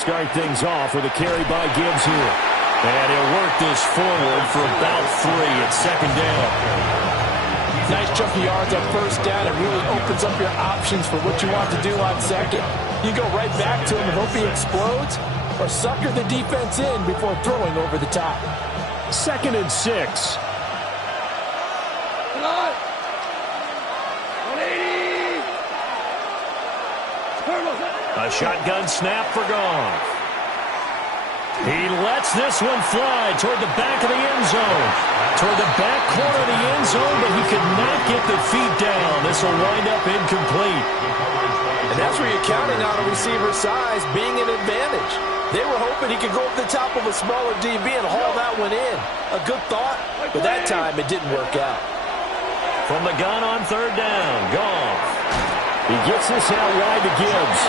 Start things off with a carry by Gibbs here. And he'll work this forward for about 3 at second down. Nice chunk of yards on first down. It really opens up your options for what you want to do on second. You go right back to him and hope he explodes, or sucker the defense in before throwing over the top. 2nd and 6. A shotgun snap for Goff. He lets this one fly toward the back of the end zone. Toward the back corner of the end zone, but he could not get the feet down. This will wind up incomplete. And that's where you're counting on a receiver's size being an advantage. They were hoping he could go up the top of a smaller DB and haul that one in. A good thought, but that time it didn't work out. From the gun on 3rd down, Goff. He gets this out wide to Gibbs.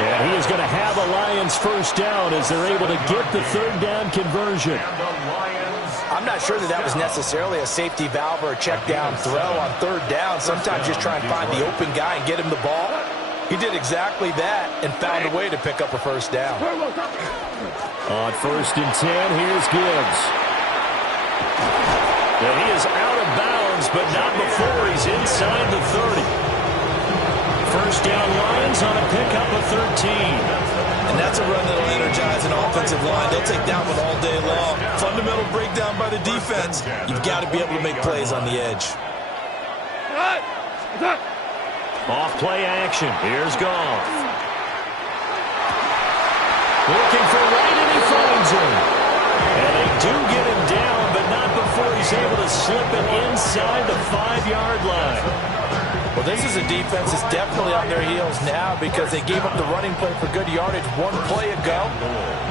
And he is going to have a Lions first down as they're able to get the 3rd down conversion. I'm not sure that was necessarily a safety valve or a check down throw on 3rd down. Sometimes just try and find the open guy and get him the ball. He did exactly that and found a way to pick up a first down. On 1st and 10, here's Gibbs. And he is out of bounds, but not before he's inside the 30. First down Lions on a pickup of 13. And that's a run that'll energize an offensive line. They'll take that one all day long. Fundamental breakdown by the defense. You've got to be able to make plays on the edge. Off play action. Here's Goff. Looking for Wright, and he finds him. And they do get him down, but not before he's able to slip it inside the 5-yard line. Well, this is a defense that's definitely on their heels now because they gave up the running play for good yardage 1 play ago.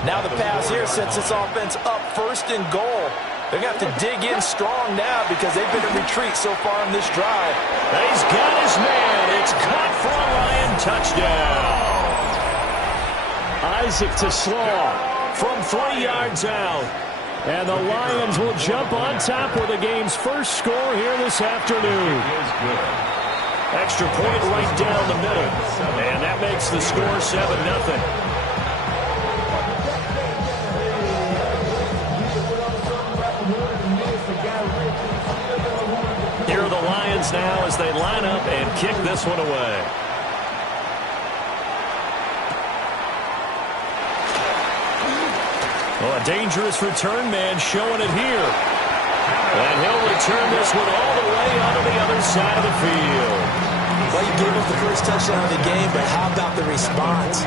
Now the pass here sets this offense up 1st and goal. They're going to have to dig in strong now because they've been in retreat so far in this drive. He's got his man. It's caught for a Lion touchdown. Isaac to Slaw from 3 yards out. And the Lions will jump on top with the game's first score here this afternoon. Extra point right down the middle. And that makes the score 7-0. Here are the Lions now as they line up and kick this one away. Well, a dangerous return man showing it here. And he'll return this one all the way onto the other side of the field. Well, you gave up the first touchdown of the game, but how about the response?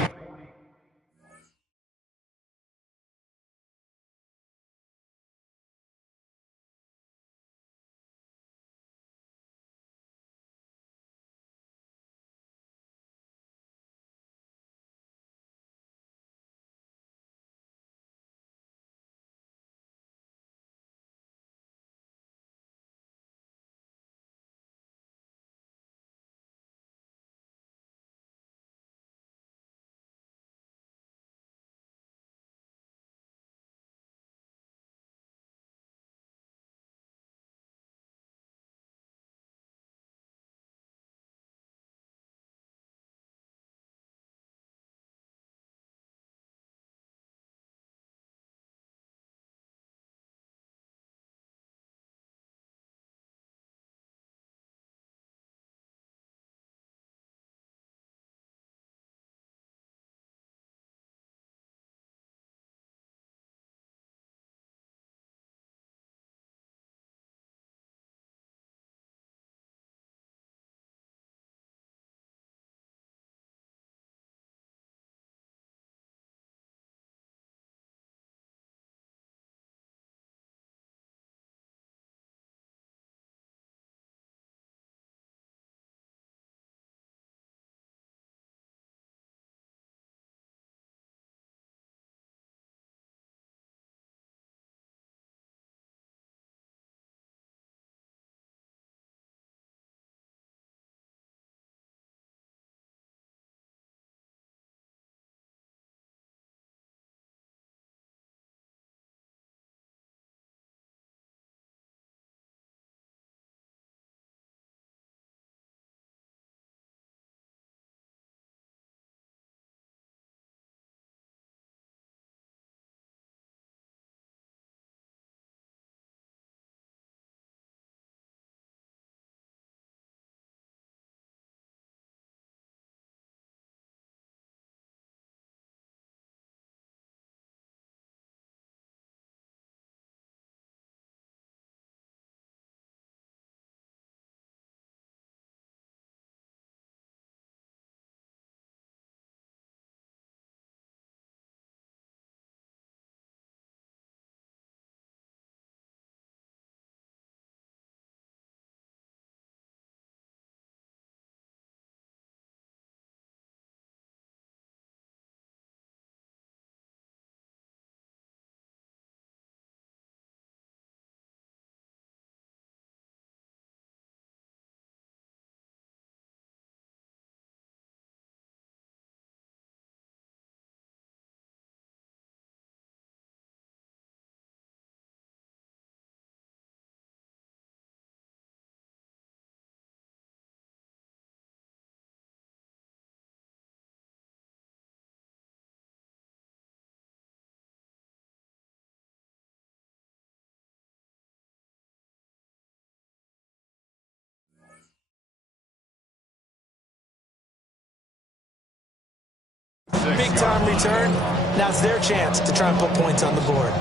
Big-time return. Now it's their chance to try and put points on the board.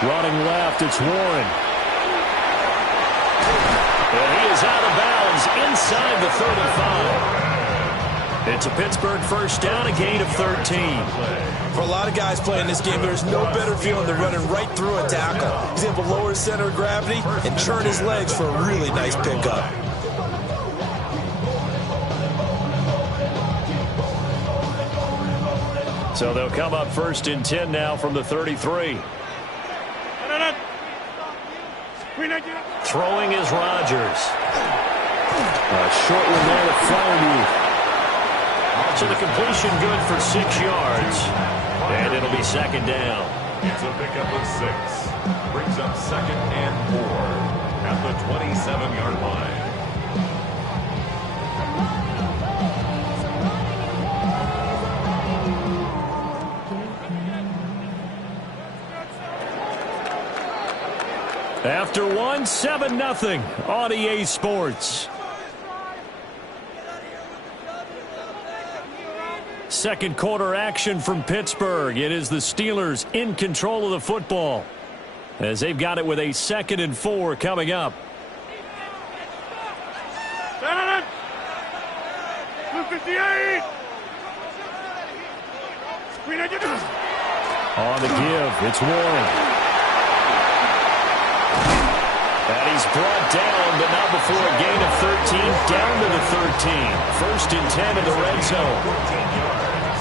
Running left, it's Warren. And he is out of bounds inside the 35. It's a Pittsburgh first down, a gain of 13. For a lot of guys playing this game, there's no better feeling than running right through a tackle. He's able to lower his center of gravity and churn his legs for a really nice pickup. So they'll come up first and 10 now from the 33. Throwing is Rodgers. A short one there to Flowerview. So the completion good for 6 yards. And it'll be second down. It's a pickup of 6. Brings up second and 4 at the 27-yard line. After 1, 7-0 on EA Sports. Second quarter action from Pittsburgh. It is the Steelers in control of the football as they've got it with a 2nd and 4 coming up. On the give, it's Warren. And he's brought down, but not before a gain of 13, down to the 13. First and 10 in the red zone.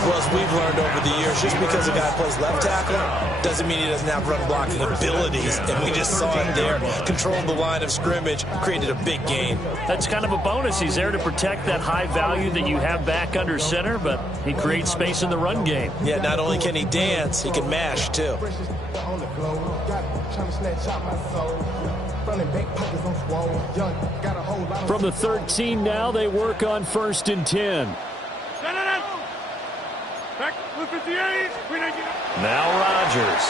Well, as we've learned over the years, just because a guy plays left tackle doesn't mean he doesn't have run blocking abilities. And we just saw it there. Controlled the line of scrimmage, created a big gain. That's kind of a bonus. He's there to protect that high value that you have back under center, but he creates space in the run game. Yeah, not only can he dance, he can mash, too. From the 13 now, they work on first and 10. Now Rodgers.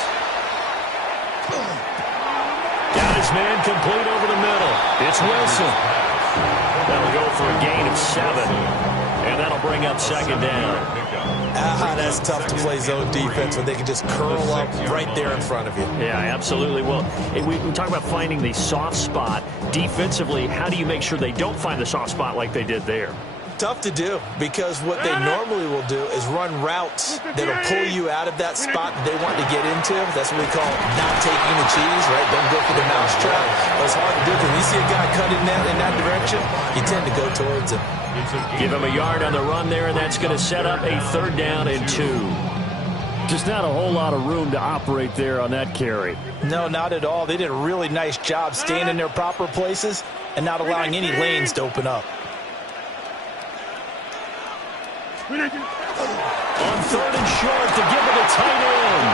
Got his man complete over the middle. It's Wilson. That'll go for a gain of 7. And that'll bring up second down. That's tough to play zone defense when they can just curl up right there in front of you. Yeah, absolutely. Well, we talk about finding the soft spot. Defensively, how do you make sure they don't find the soft spot like they did there? Tough to do, because what they normally will do is run routes that'll pull you out of that spot that they want to get into. That's what we call not taking the cheese, right? Don't go for the mousetrap. But it's hard to do because when you see a guy cut in that direction, you tend to go towards him. Give him a yard on the run there, and that's going to set up a 3rd down and 2. Just not a whole lot of room to operate there on that carry. No, not at all. They did a really nice job staying in their proper places and not allowing any lanes to open up. On 3rd and short to give it a tight end.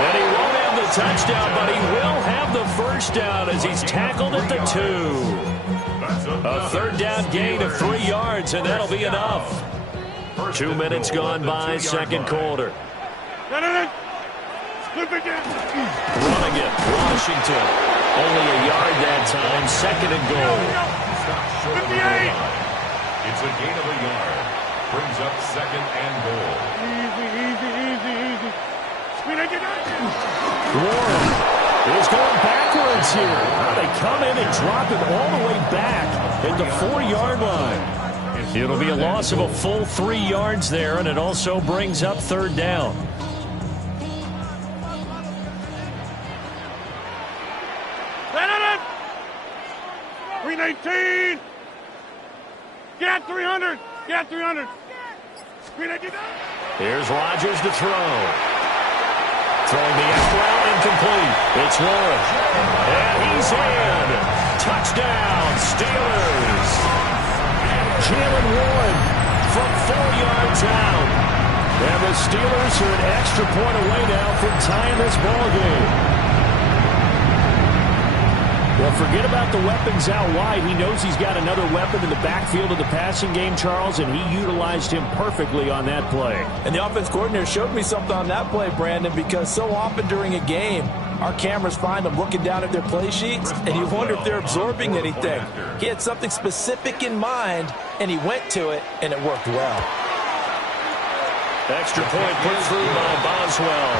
And he won't have the touchdown, but he will have the first down as he's tackled at the 2. A 3rd down gain of 3 yards, and that'll be enough. 2 minutes gone by, second quarter. Running it, Washington. Only a yard that time, 2nd and goal. It's a gain of a yard. Brings up 2nd and goal. Warren is going backwards here. They come in and drop it all the way back at the 4-yard line. It'll be a loss of a full 3 yards there, and it also brings up 3rd down. Get 300. Get 300. Here's Rodgers to throw. Throwing the F-route incomplete. It's Warren. And he's in. Touchdown, Steelers. Jalen Warren from 4 yards out. And the Steelers are an extra point away now from tying this ball game. Well, forget about the weapons out wide. He knows he's got another weapon in the backfield of the passing game, Charles, and he utilized him perfectly on that play. And the offense coordinator showed me something on that play, Brandon, because so often during a game, our cameras find them looking down at their play sheets, and you wonder if they're absorbing anything. He had something specific in mind, and he went to it, and it worked well. Extra point put through by Boswell.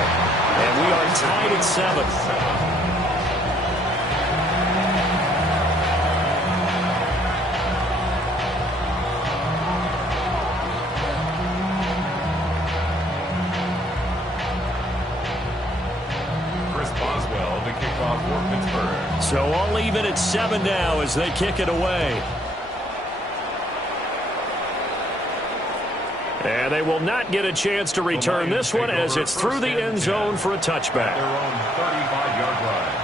And we are tied at 7. So all even at 7 now as they kick it away. And they will not get a chance to return this one as it's through the end zone for a touchback. Their own 35-yard line.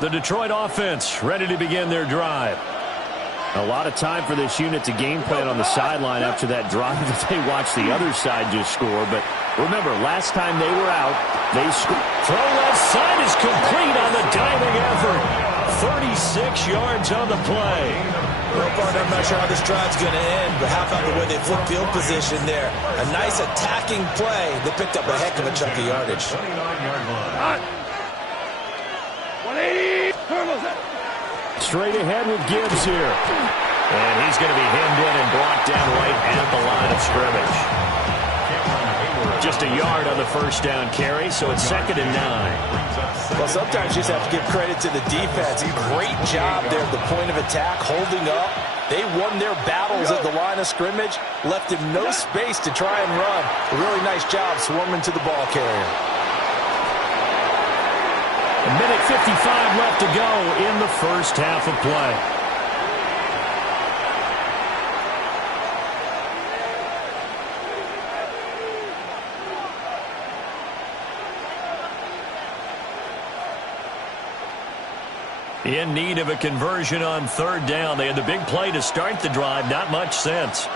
The Detroit offense ready to begin their drive. A lot of time for this unit to game plan on the sideline after that drive that they watched the other side just score. But remember, last time they were out, they scored. Throw left side is complete on the diving effort. 36 yards on the play. Well, partner, I'm not sure how this drive's going to end, but how about the way they flip field position there? A nice attacking play. They picked up a heck of a chunk of yardage. 29-yard line. 180. Straight ahead with Gibbs here. And he's going to be hemmed in and brought down right at the line of scrimmage. Just a yard on the first down carry, so it's 2nd and 9. Well, sometimes you just have to give credit to the defense. Great job there at the point of attack, holding up. They won their battles at the line of scrimmage, left him no space to try and run. A really nice job swarming to the ball carrier. A minute 55 left to go in the first half of play. In need of a conversion on 3rd down. They had the big play to start the drive. Not much sense.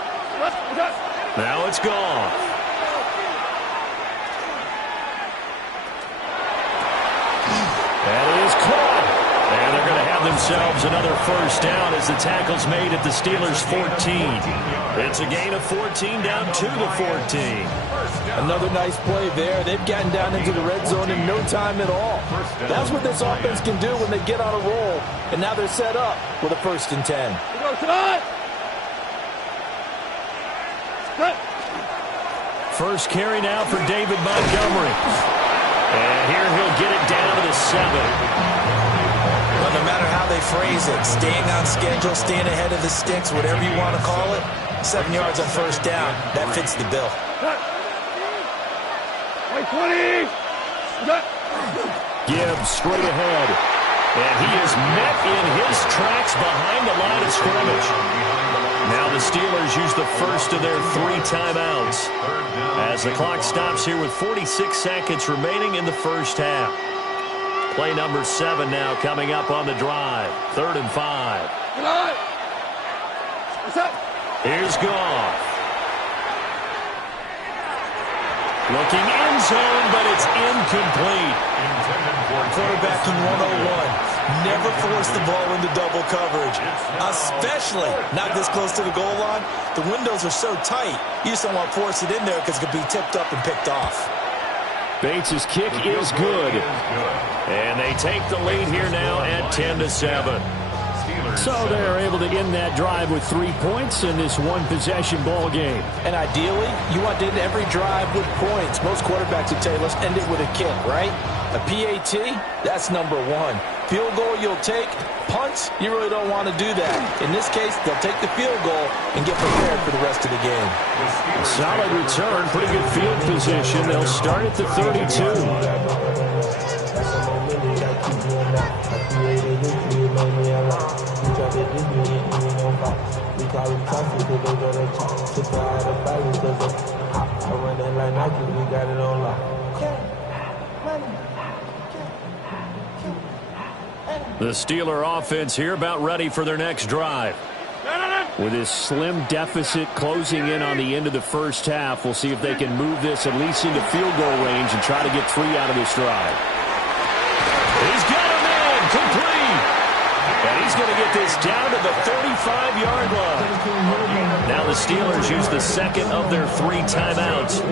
Now it's gone. That is caught. And they're going to have themselves another first down as the tackle's made at the Steelers' 14. It's a gain of 14 down to the 14. Another nice play there. They've gotten down into the red zone in no time at all. That's what this offense can do when they get on a roll. And now they're set up with a 1st and 10. First carry now for David Montgomery. And here he'll get it down to the 7. Well, no matter how they phrase it, staying on schedule, staying ahead of the sticks, whatever you want to call it, 7 yards on 1st down, that fits the bill. 20. Gibbs straight ahead. And he is met in his tracks behind the line of scrimmage. Now the Steelers use the first of their 3 timeouts as the clock stops here with 46 seconds remaining in the first half. Play number 7 now coming up on the drive. 3rd and 5. Here's Goff. Looking end zone, but it's incomplete. Quarterbacking 101. Never force the ball into double coverage, especially not this close to the goal line. The windows are so tight, you just don't want to force it in there because it could be tipped up and picked off. Bates' kick is good. And they take the lead here now at 10-7. So they're able to end that drive with 3 points in this one-possession ball game. And ideally, you want to end every drive with points. Most quarterbacks would tell you, let's end it with a kick, right? A PAT, that's number 1. Field goal you'll take. Punts, you really don't want to do that. In this case, they'll take the field goal and get prepared for the rest of the game. Solid return, pretty good field position. They'll start at the 32. The Steeler offense here about ready for their next drive. With this slim deficit closing in on the end of the first half, we'll see if they can move this at least into field goal range and try to get 3 out of this drive. He's got him in, complete. And he's going to get this down to the 35-yard line. Now the Steelers use the second of their 3 timeouts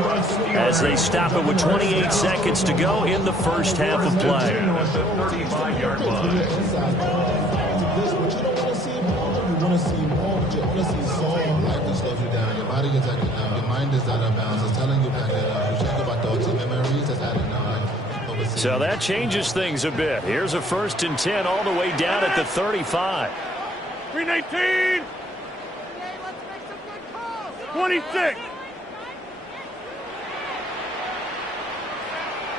as they stop it with 28 seconds to go in the first half of play. Your body gets acting out. Your mind is out of bounds. It's telling you back it up. You think about thoughts and memories that's adding up. So that changes things a bit. Here's a 1st and 10 all the way down at the 35. 319. 26.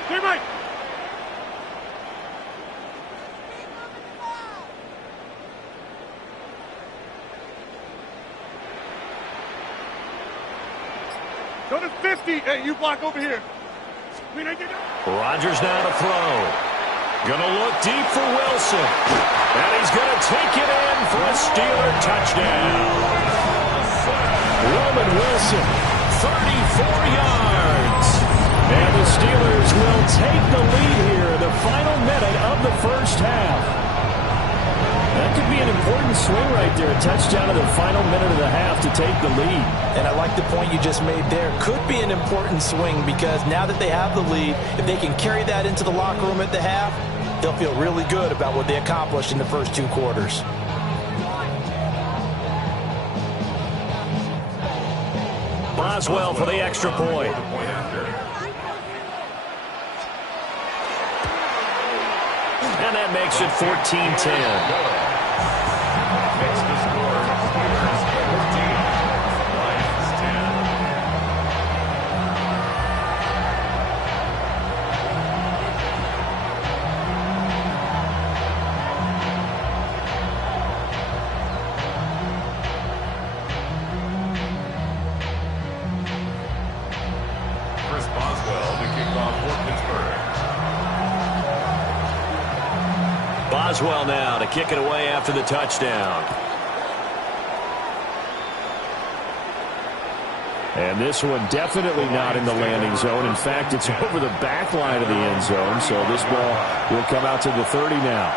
Hey, Mike. Go to 50. Hey, you block over here. Rodgers now to throw. Gonna look deep for Wilson. And he's gonna take it in for a Steeler touchdown. Roman Wilson, 34 yards. And the Steelers will take the lead here in the final minute of the first half. That could be an important swing right there. A touchdown in the final minute of the half to take the lead. And I like the point you just made there. Could be an important swing because now that they have the lead, if they can carry that into the locker room at the half, they'll feel really good about what they accomplished in the first 2 quarters. Boswell for the extra point. And that makes it 14-10. Makes the score Steelers 14, Lions 10. Chris Boswell to kick off for Pittsburgh. Boswell now to kick it away after the touchdown. And this one definitely not in the landing zone. In fact, it's over the back line of the end zone, so this ball will come out to the 30 now.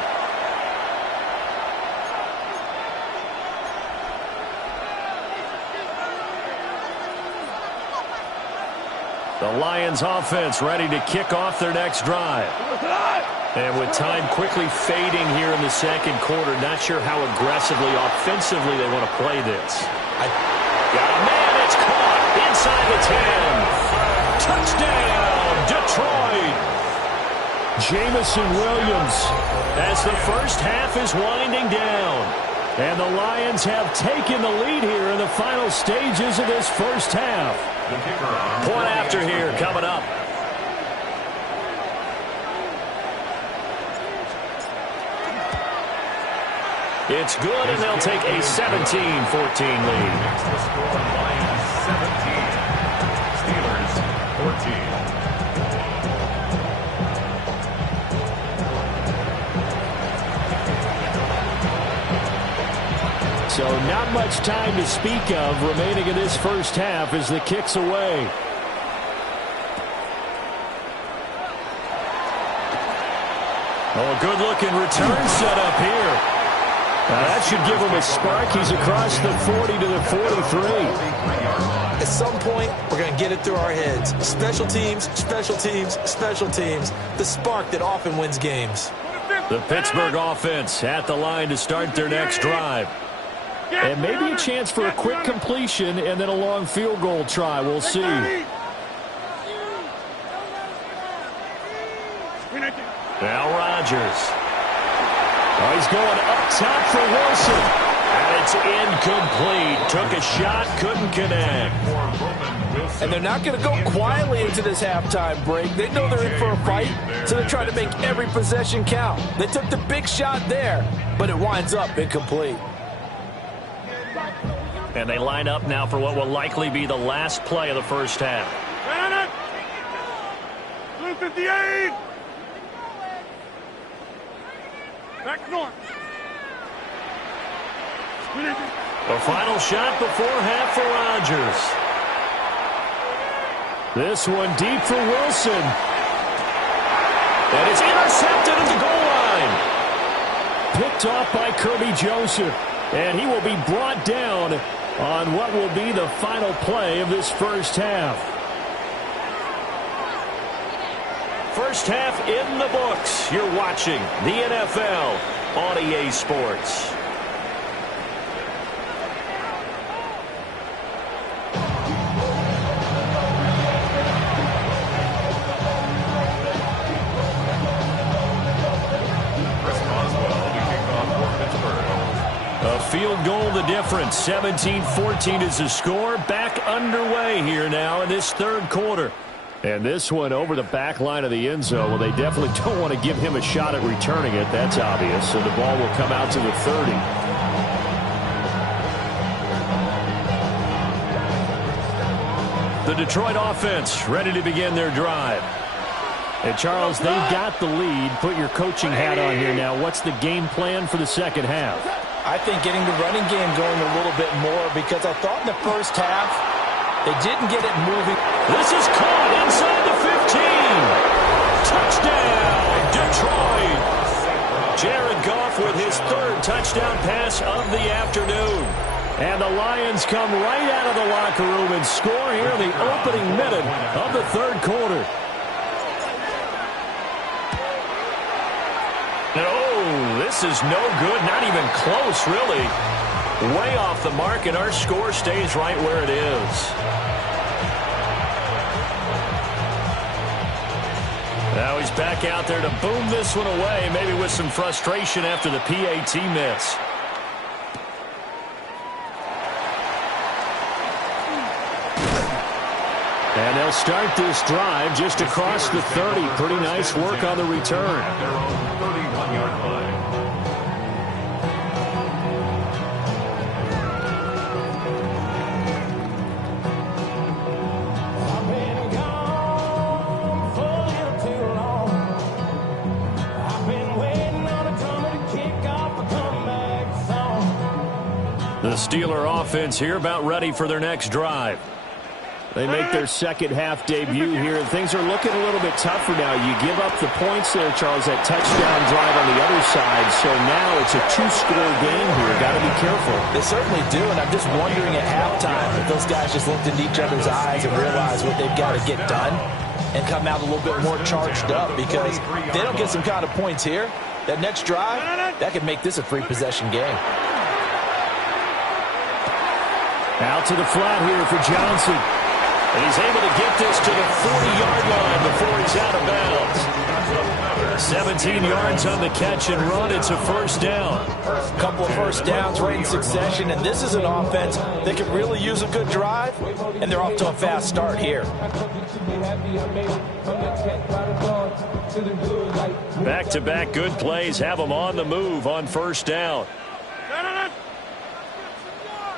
The Lions offense ready to kick off their next drive. And with time quickly fading here in the second quarter, not sure how aggressively, offensively they want to play this. Got a man, it's caught inside the 10. Touchdown, Detroit. Jamison Williams as the first half is winding down. And the Lions have taken the lead here in the final stages of this first half. Point after here coming up. It's good, and they'll take a 17-14 lead. Makes the score Lions 17, Steelers 14. So not much time to speak of remaining in this first half as the kick's away. Oh, a good-looking return set up here. Now that should give him a spark. He's across the 40 to the 43. At some point, we're going to get it through our heads. Special teams, special teams, special teams. The spark that often wins games. The Pittsburgh offense at the line to start their next drive. And maybe a chance for a quick completion and then a long field goal try. We'll see. Now Rodgers. Oh, he's going up top for Wilson. And it's incomplete. Took a shot, couldn't connect. And they're not going to go quietly into this halftime break. They know they're in for a fight, so they're trying to make every possession count. They took the big shot there, but it winds up incomplete. And they line up now for what will likely be the last play of the first half. 258. Back north. The final shot before half for Rodgers. This one deep for Wilson. And it's intercepted at the goal line. Picked off by Kirby Joseph. And he will be brought down on what will be the final play of this first half. First half in the books. You're watching the NFL on EA Sports. A field goal the difference. 17-14 is the score. Back underway here now in this third quarter. And this one over the back line of the end zone. Well, they definitely don't want to give him a shot at returning it. That's obvious. So the ball will come out to the 30. The Detroit offense ready to begin their drive. And, Charles, they've got the lead. Put your coaching hat on here now. What's the game plan for the second half? I think getting the running game going a little bit more, because I thought in the first half they didn't get it moving. This is caught inside the 15. Touchdown, Detroit. Jared Goff with his third touchdown pass of the afternoon. And the Lions come right out of the locker room and score here in the opening minute of the third quarter. No, this is no good. Not even close, really. Way off the mark, and our score stays right where it is. Now he's back out there to boom this one away, maybe with some frustration after the PAT miss. And they'll start this drive just across the 30. Pretty nice work on the return. At their own 31-yard line. The Steeler offense here about ready for their next drive. They make their second half debut here, and things are looking a little bit tougher now. You give up the points there, Charles, that touchdown drive on the other side. So now it's a two-score game here. Got to be careful. They certainly do, and I'm just wondering at halftime if those guys just looked into each other's eyes and realized what they've got to get done and come out a little bit more charged up, because if they don't get some kind of points here, that next drive, that could make this a free possession game. Out to the flat here for Johnson. And he's able to get this to the 40-yard line before he's out of bounds. 17 yards on the catch and run. It's a first down. A couple of first downs right in succession, and this is an offense that could really use a good drive, and they're off to a fast start here. Back-to-back good plays have them on the move on first down.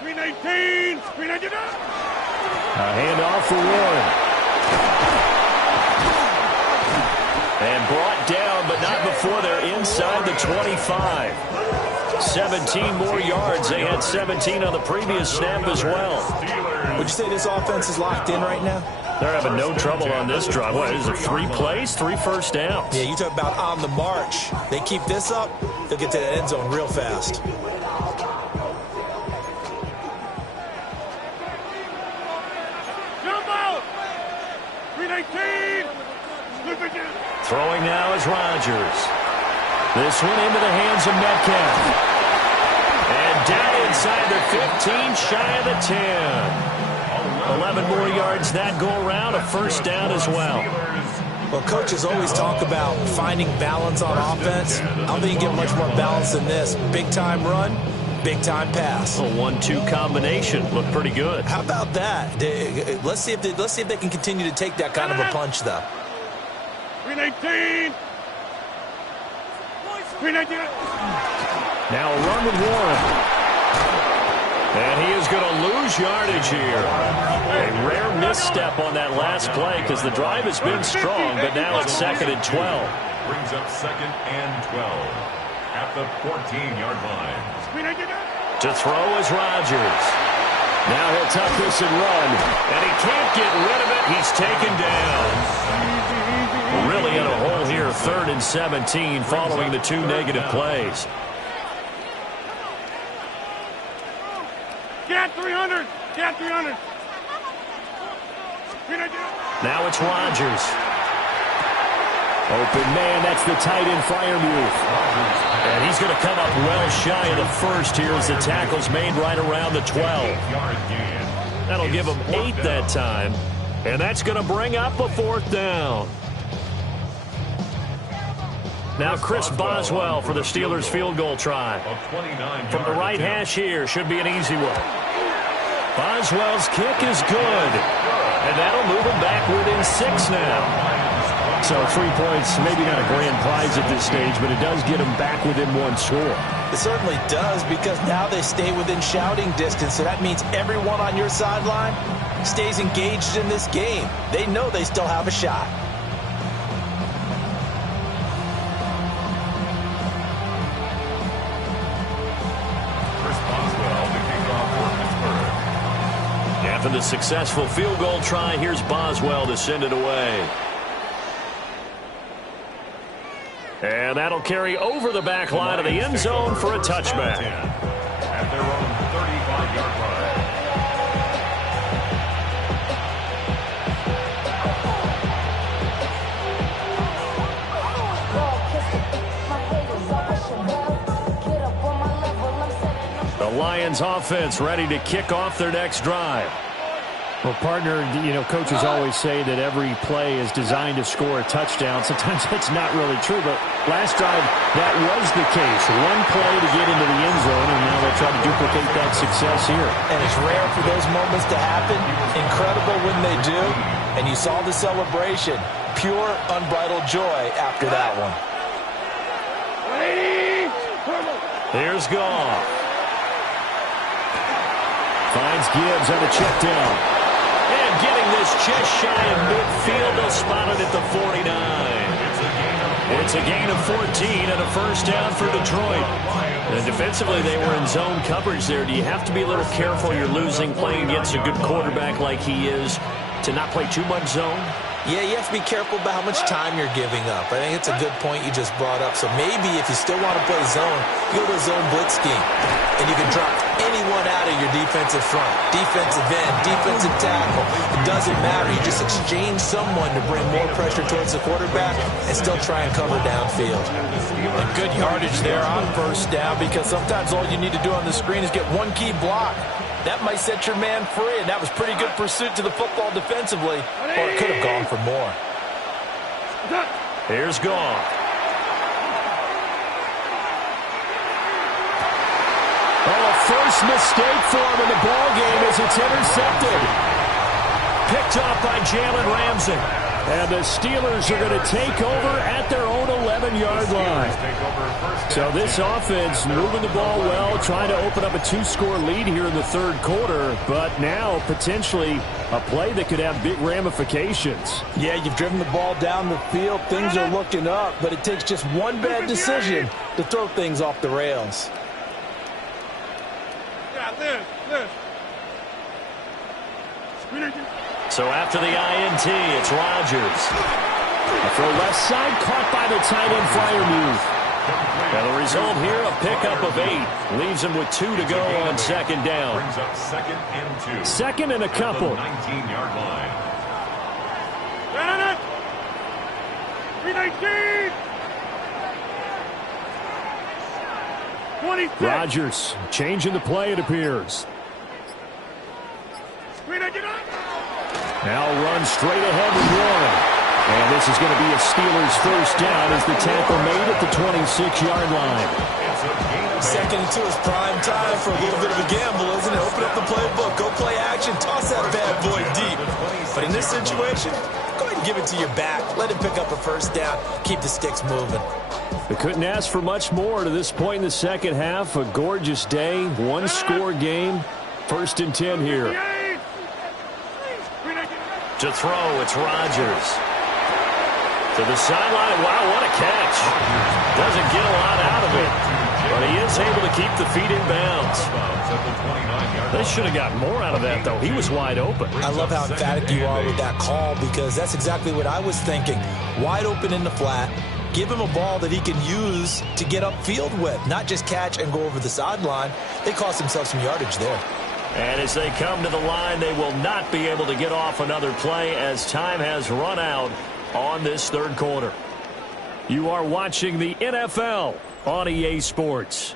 319! 319! A handoff for Warren. And brought down, but not before they're inside the 25. 17 more yards. They had 17 on the previous snap as well. Would you say this offense is locked in right now? They're having no trouble on this drive. What is it, 3 plays, 3 first downs? Yeah, you talk about on the march. They keep this up, they'll get to the end zone real fast. Throwing now is Rodgers. This one into the hands of Metcalf. And down inside the 15, shy of the 10. 11 more yards that go around, a first down as well. Well, coaches always talk about finding balance on offense. I don't think you get much more balance than this. Big-time run, big-time pass. A 1-2 combination. Looked pretty good. How about that? Let's see if they can continue to take that kind of a punch, though. 319! 319! Now a run with Warren. And he is going to lose yardage here. A rare misstep on that last play because the drive has been strong, but now it's 2nd and 12. Brings up 2nd and 12 at the 14-yard line. To throw is Rodgers. Now he'll tuck this and run. And he can't get rid of it. He's taken down. Really in a hole here, 3rd and 17 following the 2 negative plays. Get 300. Get 300. Now it's Rodgers. Open man, that's the tight end Freiermuth. And he's going to come up well shy of the first here as the tackle's made right around the 12. That'll give him 8 that time. And that's going to bring up a 4th down. Now Chris Boswell for the Steelers field goal try. From the right hash here, should be an easy one. Boswell's kick is good. And that'll move him back within 6 now. So 3 points, maybe not a grand prize at this stage, but it does get them back within 1 score. It certainly does, because now they stay within shouting distance, so that means everyone on your sideline stays engaged in this game. They know they still have a shot. After the successful field goal try, here's Boswell to send it away. And that'll carry over the back line of the end zone for a touchback. At their own 35-yard line. The Lions offense ready to kick off their next drive. Well, partner, you know, coaches always say that every play is designed to score a touchdown. Sometimes that's not really true, but last drive, that was the case. 1 play to get into the end zone, and now they'll try to duplicate that success here. And it's rare for those moments to happen. Incredible when they do. And you saw the celebration. Pure, unbridled joy after that one. Here's Ghaul. Finds Gibbs on the check down. And getting this just shy of midfield, they'll spot it at the 49. It's a gain of 14 and a 1st down for Detroit. And defensively, they were in zone coverage there. Do you have to be a little careful you're losing playing against a good quarterback like he is to not play too much zone? Yeah, you have to be careful about how much time you're giving up. I think it's a good point you just brought up. So maybe if you still want to play zone, go to a zone blitz scheme. And you can drop anyone out of your defensive front. Defensive end, defensive tackle. It doesn't matter. You just exchange someone to bring more pressure towards the quarterback and still try and cover downfield. And good yardage there on 1st down, because sometimes all you need to do on the screen is get 1 key block. That might set your man free, and that was pretty good pursuit to the football defensively, or it could have gone for more. Here's Ghaul. Oh, first mistake for him in the ball game as it's intercepted. Picked off by Jalen Ramsey. And the Steelers are going to take over at their own 11-yard line. So this offense moving the ball well, trying to open up a 2-score lead here in the 3rd quarter, but now potentially a play that could have big ramifications. Yeah, you've driven the ball down the field. Things are looking up, but it takes just one bad decision to throw things off the rails. Yeah, live. So after the INT, it's Rodgers. A throw left side, caught by the tight end Freiermuth. And the result here, a pickup of 8. Leaves him with 2 to go on 2nd down. Brings up 2nd and 2. 2nd and a couple. 19-yard line. Got it! 319! 26! Rodgers changing the play, it appears. 399! Now run straight ahead with Warren. And this is going to be a Steelers 1st down as the tackle made at the 26-yard line. 2nd and 2 is prime time for a little bit of a gamble, isn't it? Open up the playbook, go play action, toss that bad boy deep. But in this situation, go ahead and give it to your back. Let him pick up a 1st down. Keep the sticks moving. They couldn't ask for much more to this point in the 2nd half. A gorgeous day, 1-score game. 1st and 10 here. To throw, it's Rodgers. To the sideline. Wow, what a catch. Doesn't get a lot out of it. But he is able to keep the feet in bounds. They should have got more out of that, though. He was wide open. I love how emphatic you are with that call, because that's exactly what I was thinking. Wide open in the flat. Give him a ball that he can use to get upfield with, not just catch and go over the sideline. They cost themselves some yardage there. And as they come to the line, they will not be able to get off another play as time has run out on this third quarter. You are watching the NFL on EA Sports.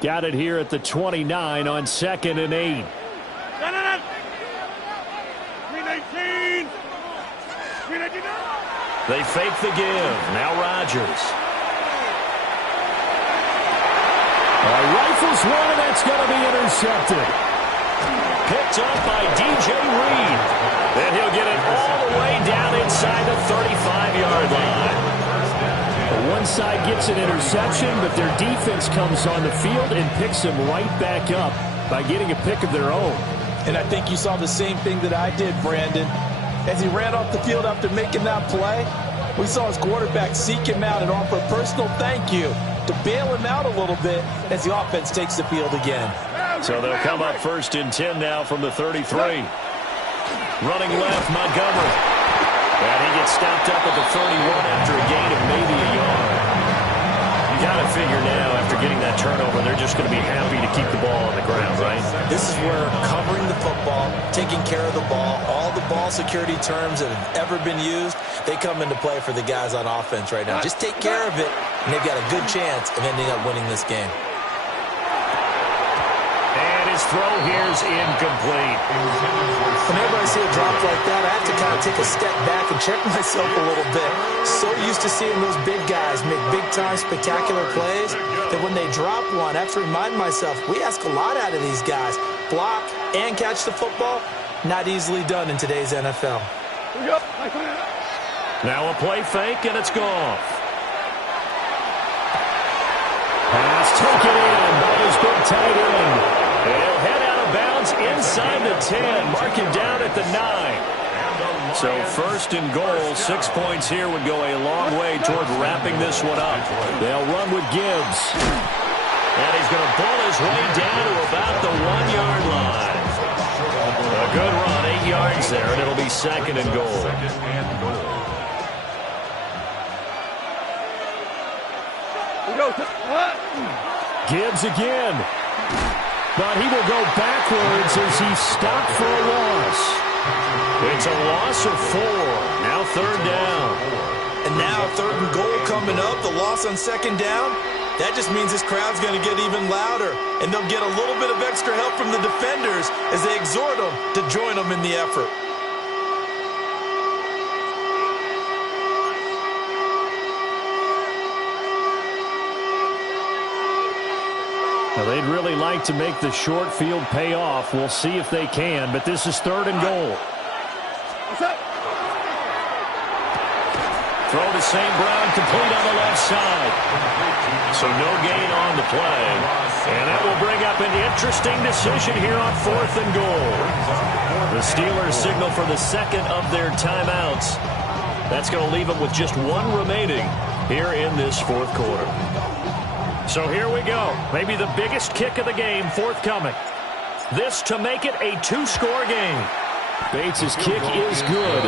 Got it here at the 29 on 2nd and 8. 319. 319. They fake the give. Now Rodgers. Rifles one, and that's going to be intercepted. Picked up by DJ Reed. Then he'll get it all the way down inside the 35-yard line. One side gets an interception, but their defense comes on the field and picks them right back up by getting a pick of their own. And I think you saw the same thing that I did, Brandon. As he ran off the field after making that play, we saw his quarterback seek him out and offer a personal thank you to bail him out a little bit as the offense takes the field again. So they'll come up 1st and 10 now from the 33. Running left, Montgomery. And he gets stopped up at the 31 after a gain of maybe a yard. You got to figure now, after getting that turnover, they're just going to be happy to keep the ball on the ground, right? This is where covering the football, taking care of the ball, all the ball security terms that have ever been used, they come into play for the guys on offense right now. Just take care of it, and they've got a good chance of ending up winning this game. His throw here's incomplete. Whenever I see a drop like that, I have to kind of take a step back and check myself a little bit. So used to seeing those big guys make big-time spectacular plays that when they drop one, I have to remind myself, we ask a lot out of these guys. Block and catch the football, not easily done in today's NFL. Now a play fake, and it's gone. Pass taken in by his big tight end. He'll head out of bounds inside the 10. Mark him down at the 9. So 1st and goal, 6 points here would go a long way toward wrapping this one up. They'll run with Gibbs. And he's going to pull his way down to about the 1-yard line. A good run, 8 yards there, and it'll be 2nd and goal. Gibbs again. But he will go backwards as he's stopped for a loss. It's a loss of 4. Now 3rd down. And now 3rd and goal coming up. The loss on 2nd down. That just means this crowd's going to get even louder. And they'll get a little bit of extra help from the defenders as they exhort them to join them in the effort. Now, they'd really like to make the short field pay off. We'll see if they can, but this is 3rd and goal. Throw to St. Brown, complete on the left side. So no gain on the play. And that will bring up an interesting decision here on 4th and goal. The Steelers signal for the 2nd of their timeouts. That's going to leave them with just 1 remaining here in this 4th quarter. So here we go. Maybe the biggest kick of the game forthcoming. This to make it a 2-score game. Bates' kick is good.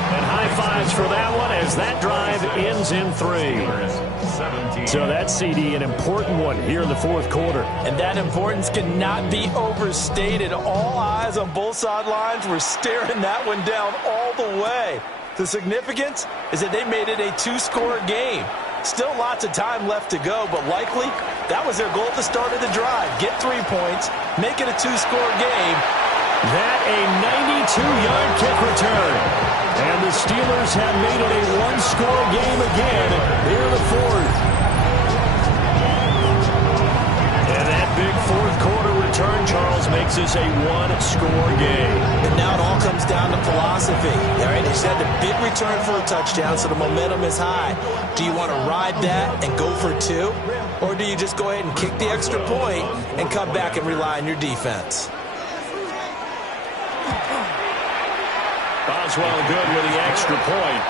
And high fives for that one as that drive ends in 3. So that CD, an important one here in the 4th quarter. And that importance cannot be overstated. All eyes on both sidelines were staring that one down all the way. The significance is that they made it a 2-score game. Still lots of time left to go, but likely that was their goal at the start of the drive. Get 3 points, make it a 2-score game. That a 92-yard kick return. And the Steelers have made it a 1-score game again here in the 4th. And that big 4th quarter return, Charles, makes this a 1-score game. And now it all comes down to philosophy. All right, he's had a big return for a touchdown, so the momentum is high. Do you want to ride that and go for 2? Or do you just go ahead and kick the extra point and come back and rely on your defense? Boswell good with the extra point.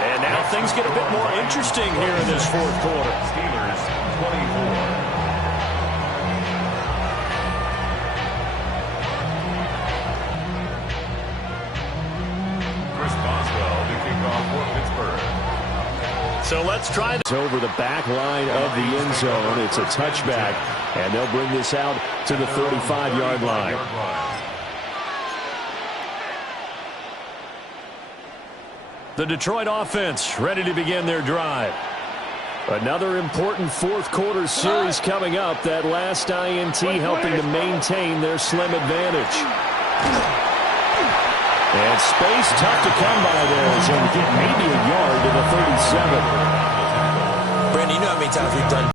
And now things get a bit more interesting here in this fourth quarter. Steelers 24. So let's try this. Over the back line of the end zone. It's a touchback, and they'll bring this out to the 35-yard line. The Detroit offense ready to begin their drive. Another important fourth quarter series coming up. That last INT helping to maintain their slim advantage. And space tough to come by there as they get maybe a yard to the 37. Brandon, you know how many times we've done